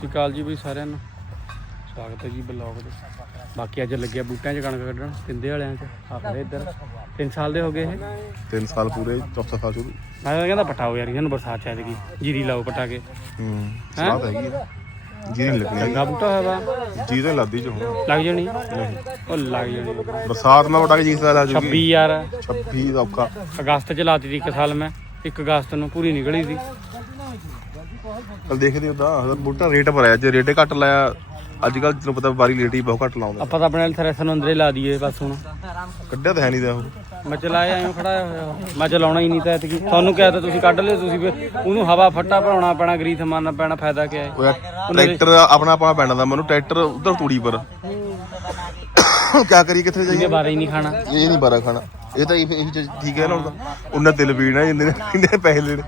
ਸ਼੍ਰੀ ਅਕਾਲ ਜੀ ਵੀ ਸਾਰਿਆਂ ਨੂੰ। ਸਵਾਗਤ ਹੈ ਜੀ ਬਲੌਗ ਦੇ ਬਾਕੀ ਅੱਜ ਲੱਗਿਆ ਬੂਟਿਆਂ 'ਚ ਕਣਕ ਕੱਢਣ ਤਿੰਦੇ ਵਾਲਿਆਂ 'ਚ ਆਪਣੇ ਇੱਧਰ। 3 ਸਾਲ ਦੇ ਹੋ ਗਏ ਇਹ। 3 ਸਾਲ ਪੂਰੇ ਚੌਥਾ ਸਾਲ ਸ਼ੁਰੂ। ਮੈਂ ਤਾਂ ਕਹਿੰਦਾ ਪਟਾਓ ਯਾਰ ਇਹਨੂੰ ਬਰਸਾਤ ਚਾਹੀਦੀ ਜੀਰੀ ਲਾਓ ਪਟਾ ਕੇ ਹੂੰ? ਤਾਂ ਹੈਗੀ ਆ। ਜੀ ਨਹੀਂ ਲੱਗਣੀ। ਚੰਗਾ ਬੂਟਾ ਹੋਇਆ ਵਾ ਜੀ ਤਾਂ ਲੱਦੀ ਚ ਹੁਣ। ਲੱਗ ਜਾਣੀ? ਉਹ ਲੱਗ ਜਾਣੀ। ਬਰਸਾਤ ਨਾਲ ਵਟਾ ਕੇ ਜੀ ਸਾਲ ਆ ਜੂਗੀ 26 ਯਾਰ 26 ਦਾ ਔਖਾ। ਅਗਸਤ 'ਚ ਲਾਤੀ ਸੀ ਇੱਕ ਸਾਲ ਮੈਂ। 1 ਅਗਸਤ ਨੂੰ ਪੂਰੀ ਨਿਕਲੀ ਸੀ। ਚਲ ਦੇਖਦੇ ਉਦਾਂ ਬੂਟਾ ਰੇਟ ਭਰਿਆ ਜੇ ਰੇਟ ਘੱਟ ਲਾਇਆ ਅੱਜ ਕੱਲ ਤੈਨੂੰ ਪਤਾ ਵਾਰੀ ਲੇਟ ਹੀ ਬਹੁਤ ਘੱਟ ਲਾਉਂਦਾ ਆਪਾਂ ਤਾਂ ਆਪਣੇ ਨੂੰ ਅੰਦਰੇ ਲਾ ਦਈਏ ਬਸ ਹੁਣ। ਕੱਢਿਆ ਤਾਂ ਹੈ ਨਹੀਂ ਦਾ ਉਹ। ਮੈਂ ਚਲਾਇਆ ਐਂ ਖੜਾ ਹੋਇਆ। ਮੈਂ ਚਲਾਉਣਾ ਹੀ ਨਹੀਂ ਤਾਂ ਐਤਕੀ। ਤੁਹਾਨੂੰ ਕਿਹਾ ਤਾਂ ਤੁਸੀਂ ਕੱਢ ਲਿਓ ਤੁਸੀਂ ਫਿਰ ਉਹਨੂੰ ਹਵਾ ਫੱਟਾ ਭਰਾਉਣਾ ਪੈਣਾ ਗਰੀਸ ਮਾਰਨਾ ਪੈਣਾ ਫਾਇਦਾ ਕੀ ਹੈ? ਟਰੈਕਟਰ ਆਪਣਾ ਆਪਣਾ ਪੈਣਾ ਦਾ ਮੈਨੂੰ ਟਰੈਕਟਰ ਉਧਰ ਤੂੜੀ ਪਰ। ਕਿਆ ਕਰੀ ਕਿੱਥੇ ਜਾਈਏ? ਬਾਰੇ ਹੀ ਨਹੀਂ ਖਾਣਾ। ਇਹ ਨਹੀਂ ਬਾਰਾ ਖਾਣਾ। ਇਹ ਤਾਂ ਇਹ ਇਹੀ ਠੀਕ ਹੈ ਨਾ ਹੁਣ ਤਾਂ। ਉਹਨਾਂ ਦਿਲ ਪੀਣਾ ਜਿੰਨੇ ਪੈਸੇ ਲੈਣੇ।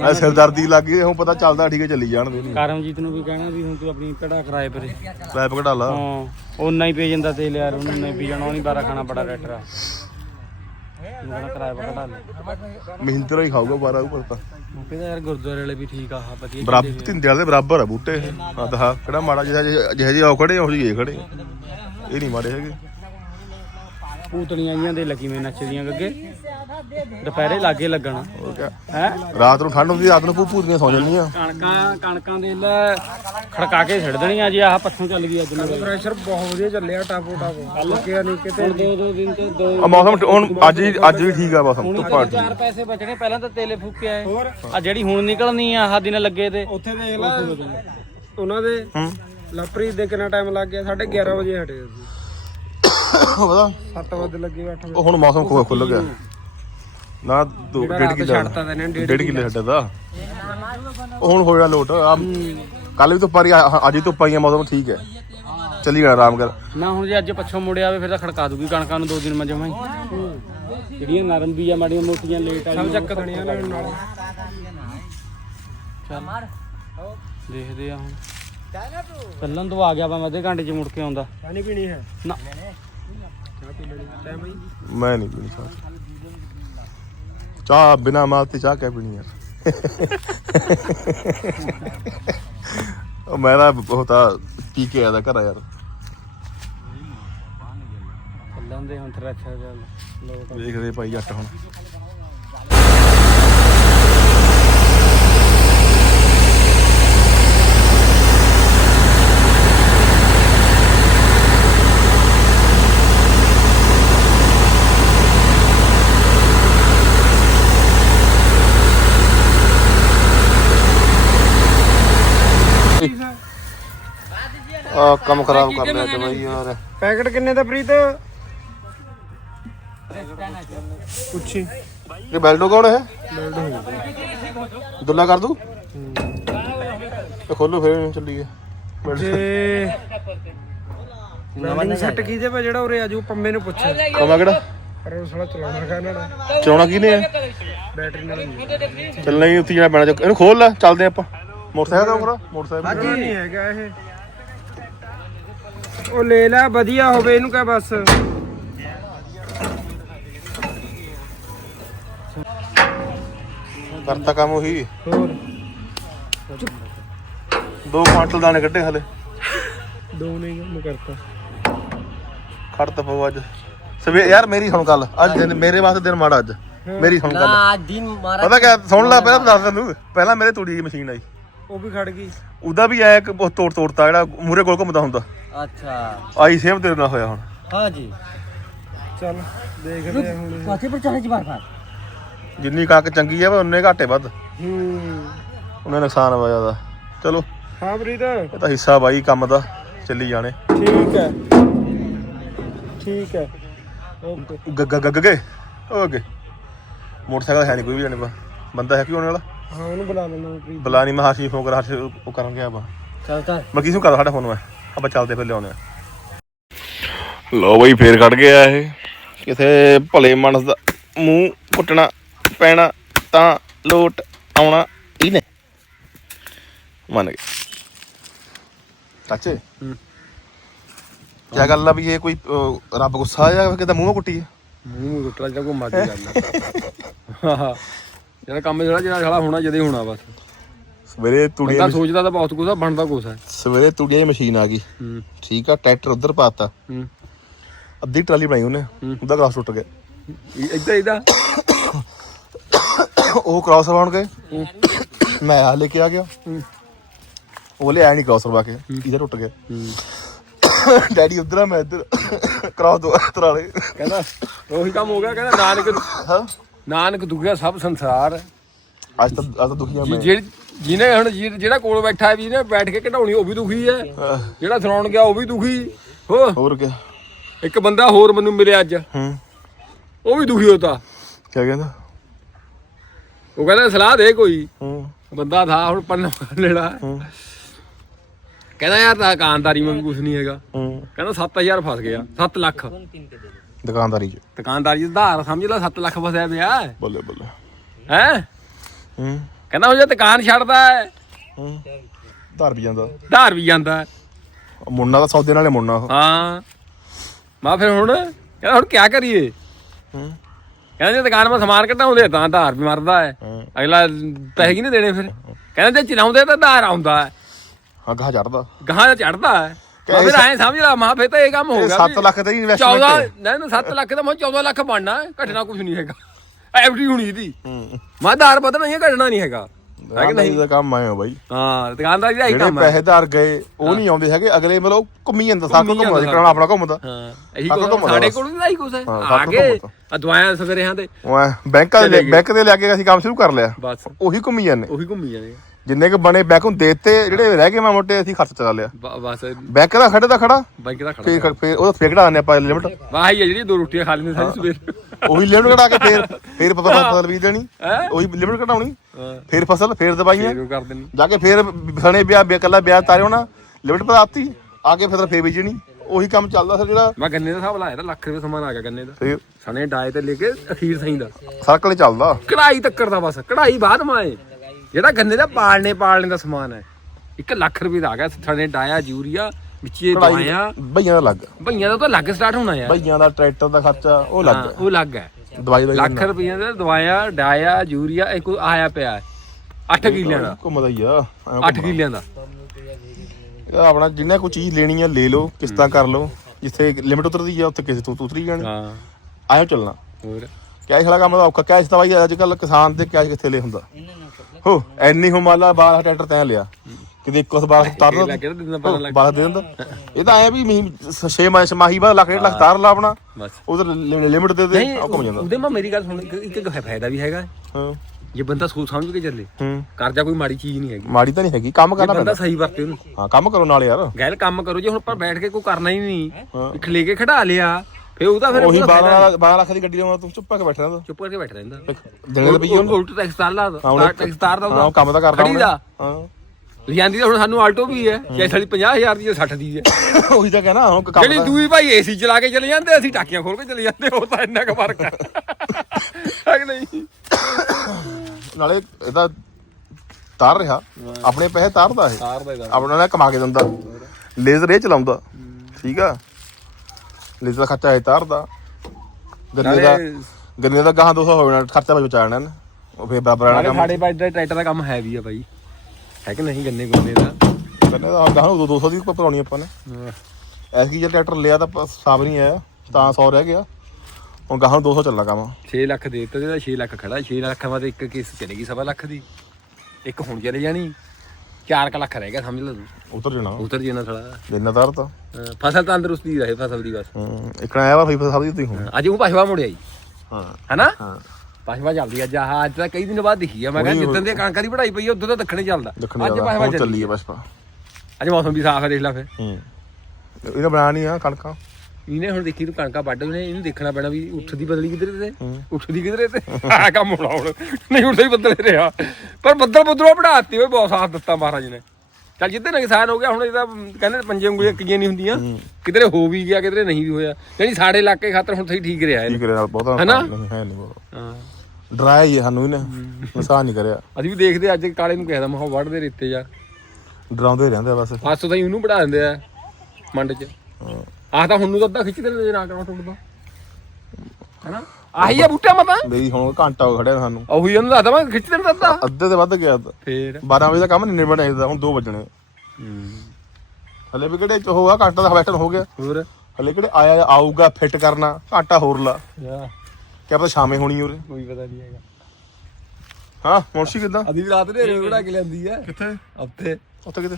ਆ ਸਿਰਦਰਦੀ ਲੱਗ ਗਈ ਹੁਣ ਪਤਾ ਚੱਲਦਾ ਠੀਕ ਹੈ ਚੱਲੀ ਜਾਣ ਦੇ ਨਹੀਂ। ਕਰਮਜੀਤ ਨੂੰ ਵੀ ਕਹਿਣਾ ਵੀ ਹੁਣ ਤੂੰ ਆਪਣੀ ਕਢਾ ਕਰਾਏ ਪਰੇ। ਪੈਪ ਘਟਾ ਲਾ। ਹਾਂ ਉਹਨਾਂ ਹੀ ਪੀ ਜਾਂਦਾ ਤੇਲ ਯਾਰ ਉਹਨੂੰ ਨਹੀਂ ਪੀ ਜਾਣਾ ਉਹ ਨਹੀਂ ਬਾਰਾ ਖਾਣਾ ਬੜਾ ਰੈਟਰ ਆ। ਉਹਨੂੰ ਲੈ। ਮਹਿੰਦਰਾ ਹੀ ਖਾਊਗਾ ਬਾਰਾ ਉੱਪਰ ਤਾਂ ਕਹਿੰਦਾ ਯਾਰ ਗੁਰਦੁਆਰੇ ਵਾਲੇ ਵੀ ਠੀਕ ਆ ਆਹ ਵਧੀਆ ਬਰਾਬਰ ਤਿੰਦੇ ਵਾਲੇ ਬਰਾਬਰ ਆ ਬੂਟੇ। ਇਹ ਆ ਤਾਂ ਹਾਂ ਕਿਹੜਾ ਮਾੜਾ ਜਿਹਾ ਜਿਹੇ ਖੜੇ ਉਹ ਜਿਹੇ ਖੜੇ ਇਹ ਨਹੀਂ ਮਾੜੇ ਹੈਗੇ। ਪੂਤਲੀਆਂ ਜੀਆਂ ਦੇ ਲੱਗੀ ਮੇ ਨੱਚਦੀਆਂ ਗੱਗੇ। ਦੁਪਹਿਰੇ ਲਾਗੇ ਲੱਗਣਾ। ਹੈ? ਰਾਤ ਨੂੰ ਠੰਡ ਹੁੰਦੀ ਰਾਤ ਨੂੰ ਭੂ ਭੂਤੀਆਂ ਸੌ ਜਾਂਦੀਆਂ। ਕਣਕਾਂ ਕਣਕਾਂ ਦੇ ਲੈ ਖੜਕਾ ਕੇ ਛੱਡ ਦੇਣੀਆਂ ਜੇ ਆਹ ਪੱਥੋਂ ਚੱਲ ਗਈ ਅੱਜ ਨੂੰ ਪ੍ਰੈਸ਼ਰ ਬਹੁਤ ਵਧੀਆ ਚੱਲਿਆ ਟਾਪੋ ਟਾਪੋ। ਲੱਗਿਆ ਨਹੀਂ ਕਿਤੇ ਦੋ ਦੋ ਦਿਨ ਤੇ ਦੋ ਆ ਮੌਸਮ ਹੁਣ ਅੱਜ ਹੀ ਅੱਜ ਵੀ ਠੀਕ ਆ ਮੌਸਮ ਧੁੱਪਾ ਚਾਰ ਪੈਸੇ ਬਚਣੇ ਪਹਿਲਾਂ ਤਾਂ ਤੇਲੇ ਫੂਕੇ ਆਏ। ਆ ਜਿਹੜੀ ਹੁਣ ਨਿਕਲਣੀ ਆ ਆਹ ਦਿਨ ਲੱਗੇ ਤੇ ਉੱਥੇ ਦੇਖ ਲਾ ਉਹਨਾਂ ਦੇ ਹੂੰ। ਲਵਪ੍ਰੀਤ ਦੇ ਕਿੰਨਾ ਟਾਈਮ ਲੱਗ ਗਿਆ? 11:30 ਵਜੇ ਹਟੇ ਪਤਾ? 7 ਵਜੇ ਲੱਗੇ 8 ਵਜੇ। ਉਹ ਹੁਣ ਮੌਸਮ ਖੁੱਲ ਖੁੱਲ ਗਿਆ। ਨਾ ਦੋ ਡੇਢ ਕਿੱਲੇ ਛੱਡਤਾ ਤਾਂ ਇਹਨੇ ਡੇਢ ਕਿੱਲੇ। ਛੱਡੇ ਦਾ ਉਹ ਹੁਣ ਹੋਇਆ ਲੋਟ। ਆ ਕੱਲ ਵੀ ਧੁੱਪ ਆ ਰਹੀ ਆ, ਅੱਜ ਹੀ ਧੁੱਪ ਆਈ ਆ ਮੌਸਮ ਠੀਕ ਹੈ। ਚੱਲੀ ਜਾਣਾ ਆਰਾਮ ਕਰ। ਨਾ ਹੁਣ ਜੇ ਅੱਜ ਪੱਛੋਂ ਮੁੜਿਆ ਆਵੇ ਫਿਰ ਤਾਂ ਖੜਕਾ ਦੂਗੀ ਕਣਕਾਂ ਨੂੰ ਦੋ ਦਿਨ ਮੈਂ ਜਮਾਈ ਜਿਹੜੀਆਂ ਨਰਮ ਵੀ ਆ ਮਾੜੀਆਂ ਮੋਟੀਆਂ ਲੇਟ ਸਭ ਵਾਲੀਆਂ ਚੱਕ ਦਣੀਆਂ ਲੈਣ ਨਾਲ। ਚੱਲ ਦੇਖਦੇ ਆ ਹੁਣ। ਚੱਲਣ ਤੋਂ ਆ ਗਿਆ ਵਾ ਮੈਂ ਅੱਧੇ ਘੰਟੇ ਚ ਮੁੜ ਕੇ ਆਉਂਦਾ। ਪਾਣੀ ਪੀਣੀ ਹੈ? ਨਾ। ਮੈਂ ਨਹੀਂ ਪੀਣੀ ਚਾਹ। ਚਾਹ ਬਿਨਾ ਮਾਲ ਤੇ ਚਾਹ ਕਹਿ ਪੀਣੀ ਯਾਰ ਉਹ ਮੈਂ ਤਾਂ ਬਹੁਤ ਪੀ ਕੇ ਆਇਆ ਦਾ ਘਰ ਯਾਰ। ਚੱਲਣ ਦੇ ਹੁਣ ਤੇਰਾ ਅੱਛਾ ਚੱਲ ਵੇਖਦੇ ਭਾਈ ਜੱਟ ਹੁਣ। ਆ ਕੰਮ ਖਰਾਬ ਕਰ ਲਿਆ ਤੇ ਬਾਈ ਯਾਰ। ਪੈਕਟ ਕਿੰਨੇ ਦਾ ਪ੍ਰੀਤ? ਪੁੱਛੀ। ਇਹ ਬੈਲਟੋ ਕੌਣ ਹੈ? ਬਿਲਡ ਹੋ ਦੁੱਲਾ ਕਰ ਦੂ? ਤੇ ਖੋਲੋ ਫੇਰ ਚੱਲੀਏ। ਜੇ ਵੈਲਡਿੰਗ ਸੈੱਟ ਕੀਤੇ ਪਾ ਜਿਹੜਾ ਉਰੇ ਆਜੂ ਪੰਮੇ ਨੂੰ ਪੁੱਛ। ਕਮਾ ਕਿਹੜਾ? ਪਰ ਉਹ ਸਾਲਾ ਚਲਾਉਣਾ ਕਾ ਇਹਨਾਂ ਦਾ। ਚਲਾਉਣਾ ਕਿਹਨੇ ਆ? ਬੈਟਰੀ ਨਾਲ ਨਹੀਂ ਚੱਲਣਾ ਹੀ ਉੱਥੇ ਜਾਣਾ ਪੈਣਾ ਇਹਨੂੰ ਖੋਲ ਲੈ ਚੱਲਦੇ ਆਪਾਂ। ਮੋਟਰਸਾਈਕਲ ਦਾ ਮੋਟਰਸਾਈਕਲ ਨਹੀਂ ਹੈਗਾ ਇਹ। ਉਹ ਲੈ ਲੈ ਵਧੀਆ ਹੋਵੇ ਇਹਨੂੰ ਕਹ ਬਸ। ਕਰਤਾ ਕੰਮ ਉਹੀ। ਹੋਰ? ਦੋ ਕੁਆਂਟਲ ਦਾਣੇ ਕੱਢੇ ਹਲੇ। ਦੋ ਨਹੀਂ ਕੰਮ ਕਰਤਾ। ਖੜ ਤਾਂ ਪਊ ਅੱਜ। ਸਵੇ ਯਾਰ ਮੇਰੀ ਸੁਣ ਗੱਲ ਅੱਜ ਦਿਨ ਮੇਰੇ ਵਾਸਤੇ ਦਿਨ ਮਾੜਾ ਅੱਜ। ਮੇਰੀ ਸੁਣ ਗੱਲ। ਦਿਨ ਪਤਾ ਕਿਆ ਸੁਣ ਲੈ ਪਹਿਲਾਂ ਦੱਸ ਤੈਨੂੰ। ਪਹਿਲਾਂ ਮੇਰੇ ਤੂੜੀ ਦੀ ਮਸ਼ੀਨ ਆਈ। ਉਹ ਵੀ ਖੜ ਗਈ। ਉਹਦਾ ਵੀ ਆਇਆ ਇੱਕ ਤੋੜ ਤੋੜਤਾ ਜਿਹੜਾ ਮੂਰੇ ਕੋਲ ਘੁੰਮਦਾ ਹੁੰਦਾ। ਅੱਛਾ। ਆਈ ਸੇਮ ਤੇਰੇ ਨਾਲ ਹੋਇਆ ਹੁਣ। ਹਾਂ ਜੀ ਚੱਲ ਦੇਖਦੇ ਆ ਹੁਣ। ਸਾਥੀ ਪਰ ਚਾਹੇ ਜਵਾਰ ਫਾਰ ਜਿੰਨੀ ਕਾਕ ਚੰਗੀ ਆ ਉਹਨੇ ਘਾਟੇ ਵੱਧ। ਹੂੰ। ਉਹਨੇ ਨੁਕਸਾਨ ਹੋਇਆ ਜ਼ਿਆਦਾ। ਚਲੋ। ਹਾਂ ਪ੍ਰੀਤ। ਇਹ ਤਾਂ ਹਿੱਸਾ ਬਾਈ ਕੰਮ ਦਾ ਚੱਲੀ ਜਾਣੇ। ਠੀਕ ਹੈ। ਠੀਕ ਹੈ। ਓਕੇ। ਗੱਗ ਗੱਗ ਗਏ ਓਕੇ। ਮੋਟਰਸਾਈਕਲ ਹੈ ਨਹੀਂ ਕੋਈ ਵੀ ਜਾਣੇ ਪਾ। ਬੰਦਾ ਹੈ ਕਿ ਹੋਣ ਵਾਲਾ? ਹਾਂ ਉਹਨੂੰ ਬੁਲਾ ਲੈਣਾ ਪ੍ਰੀਤ ਬੁਲਾ ਨਹੀਂ ਮੈਂ ਫੋਨ ਕਰ ਹਾਸ਼ੀ ਉਹ ਕਰਨ ਗਿਆ ਚੱਲ ਚੱਲ ਮੈਂ ਕਿਸੇ ਨੂੰ ਕਰਦਾ ਸਾਡਾ ਫੋਨ ਮੈਂ? ਆਪਾਂ ਚੱਲਦੇ ਫਿਰ ਲਿਆਉਂਦੇ ਆ ਲੋ ਬਈ ਫੇਰ ਕੱਢ ਗਿਆ ਇਹ। ਕਿਥੇ ਭਲੇ ਮਨਸ ਦਾ ਮੂੰਹ ਕੁੱਟਣਾ ਪੈਣਾ ਤਾਂ ਲੋਟ ਆਉਣਾ ਹੀ ਨੇ ਮੰਨ ਗਏ। ਚਾਚੇ ਹੂੰ। ਕੀ ਗੱਲ ਆ ਵੀ ਇਹ ਕੋਈ ਰੱਬ ਗੁੱਸਾ ਆ ਜਾਂ ਕਿਤੇ ਮੂੰਹ ਕੁੱਟੀ ਹੈ ਮੂੰਹ ਗੁੱਟਲਾ ਜਿਹੜਾ ਘੁੰਮਾ ਦੀ ਗੱਲ ਜਿਹੜਾ ਕੰਮ ਜਿਹੜਾ ਜਿਹੜਾ ਸਾਲਾ ਹੋਣਾ ਜਦੇ ਹੋਣਾ ਬਸ। ਸਵੇਰੇ ਬੰਦਾ ਸੋਚਦਾ ਤਾਂ ਬਹੁਤ ਕੁਛ ਆ ਬਣਦਾ ਕੁਛ ਹੈ ਸਵੇਰੇ ਤੂੜੀ ਦੀ ਮਸ਼ੀਨ ਆ ਗਈ। ਹੂੰ। ਠੀਕ ਆ ਟਰੈਕਟਰ ਉਧਰ ਪਾਤਾ। ਹੂੰ। ਅੱਧੀ ਟਰਾਲੀ ਬਣਾਈ ਉਹਨੇ ਉਹਦਾ ਕ੍ਰਾਸ ਟੁੱਟ ਗਿਆ। ਇਦਾਂ ਇਦਾਂ ਉਹ ਕ੍ਰਾਸ ਲਵਾਉਣ ਗਏ। ਮੈਂ ਆ ਲੈ ਕੇ ਆ ਗਿਆ। ਉਹ ਲੈ ਆਇਆ ਨਹੀਂ ਕ੍ਰਾਸ ਲਵਾ ਕੇ ਇਹਦਾ ਟੁੱਟ ਗਿਆ। ਡੈਡੀ ਉਧਰ ਆ ਮੈਂ ਇੱਧਰ ਕ੍ਰਾਸ ਦੋ ਤਰਾਲੇ ਕਹਿੰਦਾ ਉਹੀ ਕੰਮ ਹੋ ਗਿਆ ਕਹਿੰਦਾ ਨਾਨਕ ਹਾਂ। ਨਾਨਕ ਦੁਖਿਆ ਸਭ ਸੰਸਾਰ। ਅੱਜ ਤਾਂ ਅੱਜ ਤਾਂ ਦੁਖੀਆਂ ਮੈਂ। ਜਿਹੜੀ ਜਿਹਨੇ ਹੁਣ ਜਿਹੜਾ ਕੋਲ ਬੈਠਾ ਹੈ ਵੀ ਇਹਨੇ ਬੈਠ ਕੇ ਕਢਾਉਣੀ ਉਹ ਵੀ ਦੁਖੀ ਹੈ। ਜਿਹੜਾ ਸੁਣਾਉਣ ਗਿਆ ਉਹ ਵੀ ਦੁਖੀ। ਹੋ ਹੋਰ ਕੀ? ਇੱਕ ਬੰਦਾ ਹੋਰ ਮੈਨੂੰ ਮਿਲਿਆ ਅੱਜ। ਹੂੰ। ਉਹ ਵੀ ਦੁਖੀ ਹੋਤਾ ਕੀ ਕਹਿੰਦਾ? ਉਹ ਕਹਿੰਦਾ ਸਲਾਹ ਦੇ ਕੋਈ। ਹੂੰ। ਬੰਦਾ ਥਾ ਹੁਣ ਪੰਨ ਲੈਣਾ। ਹੂੰ। ਕਹਿੰਦਾ ਯਾਰ ਤਾਂ ਦੁਕਾਨਦਾਰੀ ਮੈਂ ਵੀ ਕੁਝ ਨਹੀਂ ਹੈਗਾ। ਹੂੰ। ਕਹਿੰਦਾ 7000 ਫਸ ਗਿਆ 7 ਲੱਖ। ਦੁਕਾਨਦਾਰੀ ਚ। ਦੁਕਾਨਦਾਰੀ ਦਾ ਆਧਾਰ ਸਮਝ ਲੈ 7 ਲੱਖ ਫਸਿਆ ਪਿਆ। ਬੱਲੇ ਬੱਲੇ। ਹੈ? ਹੂੰ। ਕਹਿੰਦਾ ਉਹ ਜੇ ਦੁਕਾਨ ਛੱਡਦਾ ਹੈ। ਹੂੰ ਧਰ ਵੀ ਜਾਂਦਾ। ਧਾਰ ਵੀ ਜਾਂਦਾ ਹੈ। ਮੁੰਨਾ ਦਾ ਸੌਦੇ ਨਾਲੇ ਮੁੰਨਾ ਉਹ। ਹਾਂ। ਮੈਂ ਫਿਰ ਹੁਣ ਕਹਿੰਦਾ ਹੁਣ ਕੀ ਕਰੀਏ? ਹੂੰ। ਕਹਿੰਦਾ ਜੇ ਦੁਕਾਨ 'ਮਾ ਸਮਾਨ ਕਢਾਉਂਦੇ ਤਾਂ ਧਾਰ ਵੀ ਮਰਦਾ ਹੈ। ਹਾਂ। ਅਗਲਾ ਪੈਸੇ ਕੀ ਨਹੀਂ ਦੇਣੇ ਫਿਰ? ਕਹਿੰਦਾ ਜੇ ਚਲਾਉਂਦੇ ਤਾਂ ਧਾਰ ਆਉਂਦਾ ਹੈ। ਹਾਂ ਗਾਹ ਚੜਦਾ ਗਾਹਾਂ ਚੜਦਾ ਹੈ। ਮੈਂ ਫਿਰ ਐਂ ਸਮਝ ਲਾ ਮਾਂ ਫਿਰ ਤਾਂ ਇਹ ਕੰਮ ਹੋ ਇਹ ਗਿਆ 7 ਲੱਖ ਦਾ ਹੀ 14 ਇਨਵੈਸਟਮੈਂਟ ਨਹੀਂ ਨਾ 7 ਲੱਖ ਦਾ ਮੈਂ 14 ਲੱਖ ਬਣਨਾ ਹੈ, ਘਟਣਾ ਕੁਝ ਨਹੀਂ ਹੈਗਾ। ਐਫਡੀ ਹੋਣੀ ਇਹਦੀ ਹੂੰ ਮੈਂ ਧਾਰ ਵਧਣਾ ਹੀ ਹੈ, ਘਟਣਾ ਨਹੀਂ ਹੈਗਾ। ਹੈ ਕਿ ਨਹੀਂ? ਦਾ ਕੰਮ ਹੋ ਬਾਈ। ਹਾਂ ਦੁਕਾਨਦਾਰੀ ਦਾ ਹੀ ਕੰਮ ਹੈ। ਪੈਸੇ ਧਾਰ ਗਏ ਉਹ ਨਹੀਂ ਆਉਂਦੇ ਹੈਗੇ। ਅਗਲੇ ਮਤਲਬ ਘੁੰਮੀ ਜਾਂਦਾ ਸਾਕੋ ਘੁੰਮੀ ਘੁੰਮਦਾ ਜਿਕਣਾ ਆਪਣਾ ਘੁੰਮਦਾ। ਹਾਂ ਇਹੀ ਸਾਡੇ। ਕੋਲ ਵੀ ਤਾਂ ਇਹੀ ਕੁਛ। ਹੈ ਹਾਂ, ਆ ਕੇ। ਅਦਵਾਇਆ ਸਵੇਰਿਆਂ ਦੇ ਉਹ ਐਂ ਬੈਂਕਾਂ ਦੇ। ਬੈਂਕ ਦੇ ਲਿਆ ਕੇ ਅਸੀਂ ਕੰਮ ਸ਼ੁਰੂ ਕਰ ਲਿਆ। ਬਸ। ਉਹੀ ਘੁੰਮੀ ਜਾਂਦੇ। ਉਹੀ ਘੁੰਮੀ ਜਾਂਦੇ। ਜਿੰਨੇ ਕ ਬਣੇ ਬੈਂਕ ਨੂੰ ਦੇਤੇ ਜਿਹੜੇ ਰਹਿ ਗਏ ਮੈਂ ਮੋਟੇ ਅਸੀਂ ਖਰਚ ਚਲਾ ਲਿਆ। ਬ- ਬਸ। ਬੈਂਕ ਦਾ ਖੜੇ ਦਾ ਖੜਾ ਬਾਈਕ ਦਾ ਖੜਾ ਫੇਰ ਫੇਰ ਉਹਦਾ ਫੇਰ ਕਢਾ ਦਿੰਦੇ ਆਪਾਂ ਲਿਮਟ ਵਾਹ ਹੀ ਹੈ ਜਿਹੜੀ ਦੋ ਰੋਟੀਆਂ ਖਾ ਲੈਂਦੇ ਸਾਰੀ ਸਵੇਰ। ਉਹੀ ਲਿਮਟ ਕਢਾ ਕੇ ਫੇਰ ਫੇਰ ਪਤਾ ਫਸਲ ਵੀ ਦੇਣੀ। ਹੈਂ? ਉਹੀ ਲਿਮਟ ਕਢਾਉਣੀ। ਹਾਂ। ਫੇਰ ਫਸਲ ਫੇਰ ਦਵਾਈਆਂ। ਉਹ ਕਰ ਦੇਣੀ। ਜਾ ਕੇ ਫੇਰ ਸਣੇ ਵਿਆਹ ਵਿਆਹ ਕੱਲਾ ਵਿਆਹ ਤਾਰੇ ਹੋਣਾ ਲਿਮਟ ਪਤਾਤੀ ਆ ਕੇ ਫਿਰ ਫੇਰ ਵੇਚਣੀ ਉਹੀ ਕੰਮ ਚੱਲਦਾ ਸਰ ਜਿਹੜਾ ਮੈਂ ਗੰਨੇ ਦਾ ਹਿਸਾਬ ਲਾਇਆ ਤਾਂ ਲੱਖ ਰੁਪਏ ਸਮਾਨ ਆ ਗਿਆ ਗੰਨੇ ਦਾ। ਫੇਰ ਸਣੇ ਡਾਏ ਤੇ ਲੈ ਕੇ ਅਖੀਰ ਸਹੀ ਦਾ। ਸਰਕਲ ਹੀ ਚੱਲਦਾ। ਕਢਾਈ ਤੱਕਰ ਦਾ ਬਸ। ਕਢਾਈ ਬਾਅਦ ਮਾਏ ਜਿਹੜਾ ਗੰਨੇ ਦਾ ਪਾਲਣੇ ਪਾਲਣੇ ਦਾ ਸਮਾਨ ਹੈ। 1 ਲੱਖ ਰੁਪਏ ਦਾ ਆ ਗਿਆ ਸਣੇ ਡਾਇਆ ਯੂਰੀਆ ਵਿੱਚੇ ਕਢਾਈ ਦਵਾਈਆਂ। ਦਾ ਲੱਗ ਭਈਆਂ ਦਾ ਤਾਂ ਲੱਗ ਸਟਾਰਟ ਹੋਣਾ ਯਾਰ। ਬਈਆਂ ਦਾ ਟਰੈਕਟਰ ਦਾ ਖਰਚਾ ਉਹ ਲੱਗ ਉਹ ਲੱਗ ਹੈ। ਦਵਾਈ ਦਾ ਲੱਖ ਰੁਪਈਆ ਦਾ ਦਵਾਈਆਂ ਡਾਇਆ ਯੂਰੀਆ ਇਹ ਕੋਈ ਆਇਆ ਪਿਆ 8 ਕਿੱਲਿਆਂ ਦਾ। ਘੁੰਮਦਾ ਹੀ ਆ 8 ਕਿੱਲਿਆਂ ਦਾ। ਇਹ ਆਪਣਾ ਜਿੰਨਾ ਕੋਈ ਚੀਜ਼ ਲੈਣੀ ਆ ਲੈ ਲਓ ਕਿਸ਼ਤਾਂ ਕਰ ਲਓ। ਜਿੱਥੇ ਲਿਮਟ ਉਤਰਦੀ ਆ ਉੱਥੇ ਕਿਸੇ ਤੋਂ ਉਤਰੀ ਜਾਣੀ। ਹਾਂ। ਆਇਓ ਚੱਲਣਾ। ਹੋਰ? ਕੈਸ਼ ਵਾਲਾ ਕੰਮ ਦਾ ਔਖਾ। ਕੈਸ਼ ਤਾਂ ਬਾਈ ਅੱਜ ਕੱਲ ਕਿਸਾਨ ਤੇ ਕੈਸ਼ ਕਿੱਥੇ ਲੈ ਹੁੰਦਾ? ਹੋ ਐਨੀ ਹੁਮਾਲਾ ਬਾਹਰ ਟਰੈਕਟਰ ਤੈਂ ਲਿਆ। ਕਿਤੇ ਇੱਕੋ ਸੌ ਬਾਰਾਂ ਤਾਰ ਲੱਗ ਗਿਆ ਦਿੰਦਾ ਪਤਾ ਲੱਗ ਬਾਹਰ ਦੇ ਦਿੰਦਾ। ਇਹ ਤਾਂ ਐ ਵੀ ਮੀ 6 ਮਾਹ ਮਾਹੀ ਬਾਅਦ ਲੱਖ ਡੇਢ ਲੱਖ ਤਾਰ ਲਾ ਆਪਣਾ। ਉਧਰ ਲਿਮਟ ਦੇ ਦੇ ਘੁੰਮ ਜਾਂਦਾ। ਉਹਦੇ ਮਾ ਮੇਰੀ ਗੱਲ ਸੁਣ ਇੱਕ ਇੱਕ ਫਾਇਦਾ ਵੀ ਹੈਗਾ। ਹਾਂ। ਜੇ ਬੰਦਾ ਸੋਚ ਸਮਝ ਕੇ ਚੱਲੇ ਹੂੰ। ਕਰਜ਼ਾ ਕੋਈ ਮਾੜੀ ਚੀਜ਼ ਨਹੀਂ ਹੈਗੀ। ਮਾੜੀ ਤਾਂ ਨਹੀਂ ਹੈਗੀ ਕੰਮ ਕਰਨਾ ਬੰਦਾ ਸਹੀ ਵਰਤੇ ਉਹਨੂੰ। ਹਾਂ ਕੰਮ ਕਰੋ ਨਾਲ ਯਾਰ। ਗੈਲ ਕੰਮ ਕਰੋ। ਜੇ ਹੁਣ ਆਪਾਂ ਬੈਠ ਕੇ ਕੋਈ ਕਰਨਾ ਹੀ ਨਹੀਂ ਹਾਂ। ਇੱਕ ਲੈ ਕੇ ਖੜਾ ਲਿਆ ਫੇ ਉਹਦਾ ਫਿਰ ਉਹੀ ਉਹਦਾ ਫਾਇਦਾ 12 12 ਲੱਖ ਦੀ ਗੱਡੀ ਲਾਉਣਾ ਤੂੰ ਚੁੱਪ ਕਰਕੇ ਬੈਠ ਰਹਿੰਦਾ। ਚੁੱਪ ਕਰਕੇ ਬੈਠ ਰਹਿੰਦਾ। ਦੇਣੇ ਦੇ ਪਈ ਉਹ ਉਲਟ ਟੈਕਸ ਤਾਰ ਲਾ ਉਹਨੇ- ਟੈਕਸ ਤਾਰ ਦਾ ਹਾਂ ਉਹ ਕੰਮ ਤਾਂ ਕਰਦਾ ਹਾਂ। ਲਿਆਂਦੀ ਤਾਂ ਹੁਣ ਸਾਨੂੰ ਆਲਟੋ ਵੀ ਹੈ। ਜੇ ਸਾਡੀ 50000 ਦੀ ਹੈ 60 ਦੀ ਹੈ। ਉਹੀ ਤਾਂ ਕਹਿਣਾ ਹੁਣ ਕੰਮ ਜਿਹੜੀ ਦੂਈ ਭਾਈ ਏਸੀ ਚਲਾ ਕੇ ਚਲੇ ਜਾਂਦੇ ਅਸੀਂ ਟਾਕੀਆਂ ਖੋਲ ਕੇ ਚਲੇ ਜਾਂਦੇ ਉਹ ਤਾਂ ਇੰਨਾ ਕੁ ਫ਼ਰਕ ਹੈ। ਕਿ ਨਹੀਂ? ਨਾਲੇ ਇਹਦਾ ਤਾਰ ਰਿਹਾ। ਆਪਣੇ ਪੈਸੇ ਤਾਰਦਾ ਇਹ। ਆਪਣਾ ਨਾਲ ਕਮਾ ਕੇ ਦਿੰਦਾ। ਲੇਜ਼ਰ ਇਹ ਚਲਾਉਂਦਾ। ਠੀਕ ਆ? ਲੇਜ਼ਰ ਦਾ ਖਰਚਾ ਇਹ ਤਾਰਦਾ ਗੰਨੇ ਦਾ ਨਾਲੇ ਗੰਨੇ ਦਾ ਗਾਹਾਂ 200 ਹੋ ਜਾਣਾ ਖਰਚਾ ਬਚਾ ਜਾਣਾ ਇਹਨੇ। ਉਹ ਫੇਰ ਬਰਾਬਰ ਨਾਲੇ ਕੰਮ। ਸਾਡੇ ਦਾ ਟਰੈਕਟਰ ਦਾ ਕੰਮ ਹੈ ਵੀ ਆ ਬਾਈ। ਹੈ ਕਿ ਨਹੀਂ ਗੰਨੇ ਗੁੰਨੇ ਦਾ? ਗੰਨੇ ਦਾ ਗਾਹਾਂ 200 ਦੀ ਪਰਾਉਣੀ ਆਪਾਂ ਨੇ। ਐਸਕੀ ਜੇ ਟਰੈਕਟਰ ਲਿਆ ਤਾਂ ਪ- ਹਿਸਾਬ ਨਹੀਂ ਆਇਆ ਤਾਂ 100 ਰਹਿ ਗਿਆ। ਹੁਣ ਗਾਹਾਂ 200 ਚੱਲਣਾ ਕੰਮ। 6 ਲੱਖ ਦੇ ਦਿੱਤਾ ਜਿਹਦਾ 6 ਲੱਖ ਖੜਾ। 6 ਲੱਖ ਬਾਅਦ ਇੱਕ ਕਿਸ ਚਲੇਗੀ ਸਵਾ ਲੱਖ ਦੀ। ਇੱਕ ਹੁਣ ਚਲੇ ਜਾਣੀ। 4 ਕ ਲੱਖ ਰਹਿ ਗਿਆ ਸਮਝ ਲੈ ਤੂੰ। ਉਤਰ ਜਾਣਾ। ਉਤਰ ਜੇ ਨਾ ਥੋੜਾ ਗੰਨਾ ਤਾਰ ਤਾਂ। ਫਸਲ ਤੰਦਰੁਸਤੀ ਰਹੇ ਫਸਲ ਦੀ ਬਸ। ਹੂੰ ਇੱਕ ਨਾ ਆਇਆ ਵਾ ਫੀਫਾ ਸਾਹਿਬ ਦੀ ਤੁਸੀਂ ਹੁਣ। ਅੱਜ ਉਹ ਪਸ਼ਵਾ ਮੁੜਿਆ ਜੀ ਹਾਂ। ਹੈਨਾ? ਹਾਂ। ਪਸ਼ਵਾ ਚੱਲਦੀ ਅੱਜ ਆਹ ਅੱਜ ਤਾਂ ਕਈ ਦਿਨ ਬਾਅਦ ਦਿਖੀ ਆ ਮੈਂ ਕਿਹਾ ਜਿੱਦਣ ਦੀ ਕਣਕਾਂ ਦੀ ਪੜਾਈ ਪਈ ਆ ਉਦੋਂ ਤਾਂ ਦੱਖਣੇ ਚੱਲਦਾ। ਦੱਖਣੀ ਅੱਜ ਪਸ਼ਵਾ ਹੁਣ ਚੱਲੀ ਚੱਲੀ ਹੈ ਬਸਪਾ ਅੱਜ ਮੌਸਮ ਵੀ ਸਾਫ਼ ਹੈ ਦੇਖ ਲੈ ਫਿਰ। ਹੂੰ। ਇਹਦਾ ਬਣਾ ਨਹੀਂ ਆ ਕਣਕਾਂ। ਇਹਨੇ ਹੁਣ ਦੇਖੀ ਤੂੰ ਕਣਕਾਂ ਵੱਢ ਨੇ ਇਹਨੂੰ ਦੇਖਣਾ ਪੈਣਾ ਵੀ ਉੱਠਦੀ ਬਦਲੀ ਕਿਧਰੇ ਤੇ? ਹੂੰ। ਉੱਠਦੀ ਕਿਧਰੇ ਤੇ? ਆ ਕੰਮ ਹੋਣਾ ਹੁਣ। ਨਹੀਂ ਉੱਠਦਾ ਹੀ ਬੱਦਲ ਰਿਹਾ। ਪਰ ਬੱਦਲ ਬੁੱਦਰੋਂ ਪੜਾਤੀ ਓਏ ਬਹੁਤ ਸਾਥ ਦਿੱਤਾ ਮਹਾਰਾਜ ਨੇ। ਚੱਲ ਜਿੱਦੇ ਨੁਕਸਾਨ ਹੋ ਗਿਆ ਹੁਣ ਇਹਦਾ ਕਹਿੰਦੇ ਪੰਜੇ ਉਂਗਲੀਆਂ ਕੀਆਂ ਨਹੀਂ ਹੁੰਦੀਆਂ। ਕਿਧਰੇ ਹੋ ਵੀ ਗਿਆ ਕਿਧਰੇ ਨਹੀਂ ਵੀ ਹੋਇਆ। ਯਾਨੀ ਸਾਡੇ ਇਲਾਕੇ ਖਾਤਰ ਹੁਣ ਸਹੀ ਠੀਕ ਰਿਹਾ ਇਹ ਕੀ ਕਰਿਆ ਬਹੁਤਾ ਹੈ ਨਹੀਂ ਹਾਂ। ਡਰਾਇਆ ਹੀ ਹੈ ਸਾਨੂੰ ਇਹਨੇ। ਨੁਕਸਾਨ ਨਹੀਂ ਕਰਿਆ। ਅਸੀਂ ਵੀ ਦੇਖਦੇ ਅੱਜ ਕਾਲੇ ਨੂੰ ਕਹਿਦਾ ਮਹਾ ਵੱਢਦੇ ਰੇਤੇ ਜਾ ਡਰਾਉਂਦੇ ਰਹਿੰਦੇ ਬਸ। ਫਾਸੋ ਤਾਂ ਉਹਨੂੰ ਪੜਾ ਦਿੰਦੇ ਆ ਮੰਡ ਚ। ਹਾਂ। ਆਹ ਤਾਂ ਹੁਣ ਨੂੰ ਤਾਂ ਅੱਧਾ ਖਿੱਚਦੇ ਨੇ ਜੇ ਨਾ ਕਰਨਾ ਟੁੱਟਦਾ ਹੈਨਾ? ਆਹੀ ਆ ਬੂਟਾ ਮਤਾਂ ਮੇਰੀ ਹੁਣ ਘੰਟਾ ਹੋ ਖੜਿਆ ਸਾਨੂੰ। ਉਹੀ ਉਹਨੂੰ ਦੱਸਦਾ ਮੈਂ ਖਿੱਚ ਦੇਣਾ ਦੱਸਦਾ ਅੱਧੇ। ਤੇ ਵੱਧ ਗਿਆ। ਫੇਰ। 12 ਵਜੇ ਦਾ ਕੰਮ ਨਹੀਂ ਨਿਬੜਿਆ ਇਹਦਾ ਹੁਣ 2 ਵਜਣੇ। ਹਲੇ ਵੀ ਕਿਹੜੇ ਚ ਹੋਗਾ ਘੰਟਾ ਦਾ ਬੈਠਣ ਹੋ ਗਿਆ। ਹੋਰ? ਹਲੇ ਕਿਹੜੇ ਆਇਆ ਆਊਗਾ ਫਿੱਟ ਕਰਨਾ ਘੰਟਾ ਹੋਰ ਲਾ। ਕਿਆ ਪਤਾ ਸ਼ਾਮੇ ਹੋਣੀ ਉਰੇ। ਕੋਈ ਪਤਾ ਨਹੀਂ ਹੈਗਾ। ਹਾਂ ਮੁਰਸ਼ੀ ਕਿੱਦਾਂ? ਅਦੀ ਰਾਤ ਦੇ ਰੇੜ ਬਣਾ ਕੇ ਲਿਆਂਦੀ ਆ। ਕਿੱਥੇ? ਉੱਥੇ। ਉੱਥੇ ਕਿਤੇ।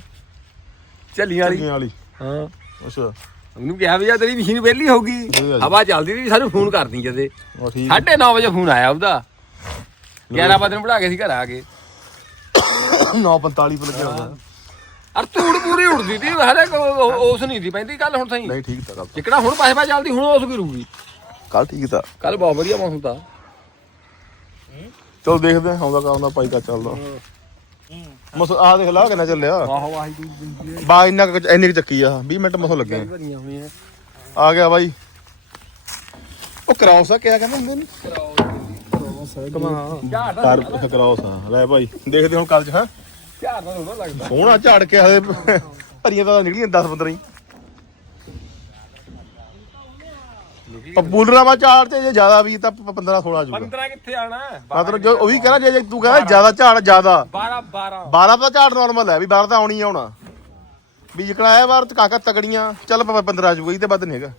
ਝੱਲੀਆਂ ਵਾਲੀ। ਚੱਲੀਆਂ ਵਾਲੀ। ਹਾਂ। ਅੱਛਾ। ਉਹਨੂੰ ਕਿਹਾ ਵੀ ਆ ਤੇਰੀ ਮਸ਼ੀਨ ਵਿਹਲੀ ਜੀ। ਹਵਾ ਚੱਲਦੀ ਸੀ ਸਾਨੂੰ ਫੋਨ ਕਰਦੀ ਜਦੇ। ਉਹ ਠੀਕ 9:30 ਵਜੇ ਫੋਨ ਆਇਆ ਉਹਦਾ। 11 ਵਜੇ ਨੂੰ ਪੜਾ ਕੇ ਸੀ ਘਰ ਆ ਕੇ 9:45 ਪਰ ਲੱਗਿਆ ਹੁੰਦਾ ਅਰ ਧੂੜ ਪੂਰੀ ਉੜਦੀ ਤੀ ਹਰੇ ਉਸ ਨਹੀਂ ਸੀ ਪੈਂਦੀ ਕੱਲ ਹੁਣ ਸਹੀ। ਨਹੀਂ ਠੀਕ ਤਾਂ ਕੱਲ ਜਿਕੜਾ ਹੁਣ ਪਾਸੇ ਪਾਸੇ ਚੱਲਦੀ ਹੁਣ ਉਸ ਵੀ ਰੂਗੀ। ਕੱਲ ਠੀਕ ਤਾਂ। ਕੱਲ ਬਹੁਤ ਵਧੀਆ ਮੌਸਮ ਤਾਂ। ਚਲੋ ਦੇਖਦੇ ਹਾਂ ਆਉਂਦਾ ਕਾਉਂਦਾ ਪਾਈ ਕਾ ਚੱਲਦਾ। ਮਸ ਆ ਦੇਖ ਲਾ ਕਿੰਨਾ ਚੱਲਿਆ। ਆਹੋ ਵਾਹਿਗੁਰੂ ਬਾ ਇੰਨਾ ਕੁ- ਇੰਨੀ ਕੁ ਚੱਕੀ ਆ। 20 ਮਿੰਟ ਮਸੋਂ ਲੱਗੇ ਭਰੀਆਂ ਹੋਈਆਂ। ਆ ਗਿਆ ਬਾਈ। ਉਹ ਕਰਾਉਸ ਆ ਕਿਆ ਕਹਿੰਦੇ ਹੁੰਦੇ ਨੇ? ਝਾੜ ਦਾ ਕਰ ਕਰਾਉਸ ਆ। ਲੈ ਭਾਈ ਦੇਖਦੇ ਹੁਣ ਕੱਲ ਚ ਹਾਂ? ਝਾੜ ਦਾ ਥੋੜਾ ਲੱਗਦਾ। ਸੋਹਣਾ ਝਾੜ ਕੇ ਹਲੇ ਭਰੀਆਂ ਤਾਂ ਨਿਕਲੀਆਂ 10 15 ਹੀ। ਪਪੂਲਰਾ ਵਾ ਝਾੜ ਤੇ ਜੇ ਜ਼ਿਆਦਾ ਵੀ ਤਾਂ 15 16 ਆ ਜਾਊਗਾ 15 ਕਿੱਥੇ ਆਣਾ ਮਤਲਬ ਜੋ ਉਹੀ ਕਹਿਣਾ ਜੇ ਜੇ ਤੂੰ ਕਹਿੰਦਾ ਜ਼ਿਆਦਾ ਝਾੜ ਜ਼ਿਆਦਾ। 12 12 12 ਦਾ ਝਾੜ ਨਾਰਮਲ ਹੈ ਵੀ 12 ਤਾਂ ਆਉਣੀ ਆਉਣਾ ਵੀ ਜਿਕਣਾ ਆਇਆ ਵਾਰ ਕਾਕਾ ਤਕੜੀਆਂ। ਚੱਲ ਪ- 15 ਆ ਜਾਊਗਾ ਇਹ ਤੇ ਵੱਧ ਨਹੀਂ ਹੈਗਾ।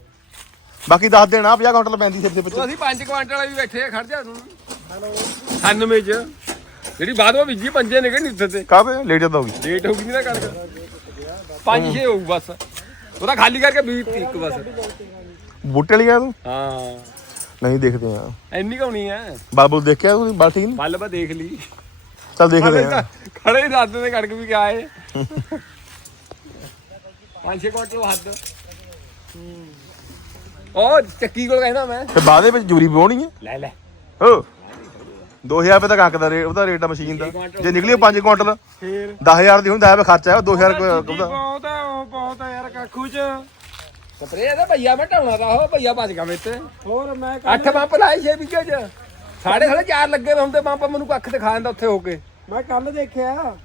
ਬਾਕੀ ਦੱਸ ਦੇਣਾ 50 ਕੁਇੰਟਲ ਪੈਂਦੀ ਸਿਰ ਦੇ ਵਿੱਚ। ਅਸੀਂ 5 ਕੁਆਂਟਲ ਵਾਲੇ ਵੀ ਬੈਠੇ ਆ ਖੜ ਜਾ ਤੂੰ। ਹੈਲੋ 98 ਚ। ਜਿਹੜੀ ਬਾਅਦ ਵਿੱਚ ਬੀਜੀ ਪੰਜੇ ਨਿਕਲ ਨਹੀਂ ਉੱਥੇ ਤੇ। ਕਾਹਦੇ? ਲੇਟ ਜਾਂਦਾ ਹੋਗੀ ਲੇਟ ਹੋ ਗਈ ਨਹੀਂ ਨਾ ਕਣਕ ਪੰਜ ਛੇ ਹੋਊ ਬਸ। ਉਹਦਾ ਖਾਲੀ ਕਰਕੇ ਬੀਜ ਤੀ ਇੱਕ ਬਸ। ਬੂਟੇ ਲਈ ਗਿਆ ਤੂੰ? ਹਾਂ। ਨਹੀਂ ਦੇਖਦੇ ਆ। ਇੰਨੀ ਕਉਣੀ ਐ ਬਾਬੂ ਦੇਖਿਆ ਤੂੰ? ਬਸ ਠੀਕ ਨਹੀਂ? ਬੱਲ ਬਾ ਦੇਖ ਲਈ। ਚੱਲ ਦੇਖਦੇ ਆ। ਖੜੇ ਹੀ ਰਾਤ ਦੇ ਕਣਕ ਵੀ ਕਿਆ ਏ ਪੰਜ ਛੇ ਕੁਆਂਟਲ ਹੱਦ ਉਹ ਚੱਕੀ ਕੋਲ ਕਹਿੰਦਾ ਮੈਂ। ਤੇ ਬਾਅਦ ਦੇ ਵਿੱਚ ਜੂਰੀ ਪਾਉਣੀ ਹੈ ਲੈ ਲੈ। ਹੋ 2000 ਰੁਪਏ ਕਣਕ ਦਾ ਰੇਟ ਉਹਦਾ ਰੇਟ ਆ ਮਸ਼ੀਨ ਦਾ। ਜੇ ਨਿਕਲੀ 5 ਕੁਇੰਟਲ ਫੇਰ। 10000 ਦੀ ਹੁੰਦਾ ਹੈ ਖਰਚਾ ਹੈ 2000 ਰੁਪਏ ਉਹਦਾ ਬਹੁਤ ਆ ਉਹ ਬਹੁਤ ਆ ਯਾਰ ਕਾਖੂ ਚ ਸਪਰੇ ਦਾ ਭਈਆ ਮੈਂ ਢਾਉਣਾ ਦਾ ਉਹ ਭਈਆ ਭੱਜ ਗਿਆ ਮੇਰੇ ਤੇ। ਹੋਰ ਮੈਂ ਅੱਠ ਪੰਪ ਲਾਏ 6 ਵਿਗੇ ਚ। ਸਾਢੇ ਸਾਢੇ ਚਾਰ ਲੱਗੇ ਵੇ ਹੁੰਦੇ ਪੰਪ ਮੈਨੂੰ ਕੱਖ ਦਿਖਾ ਦਿੰਦਾ ਉੱਥੇ ਹੋ ਕੇ। ਮੈਂ ਕੱਲ ਦੇਖਿਆ।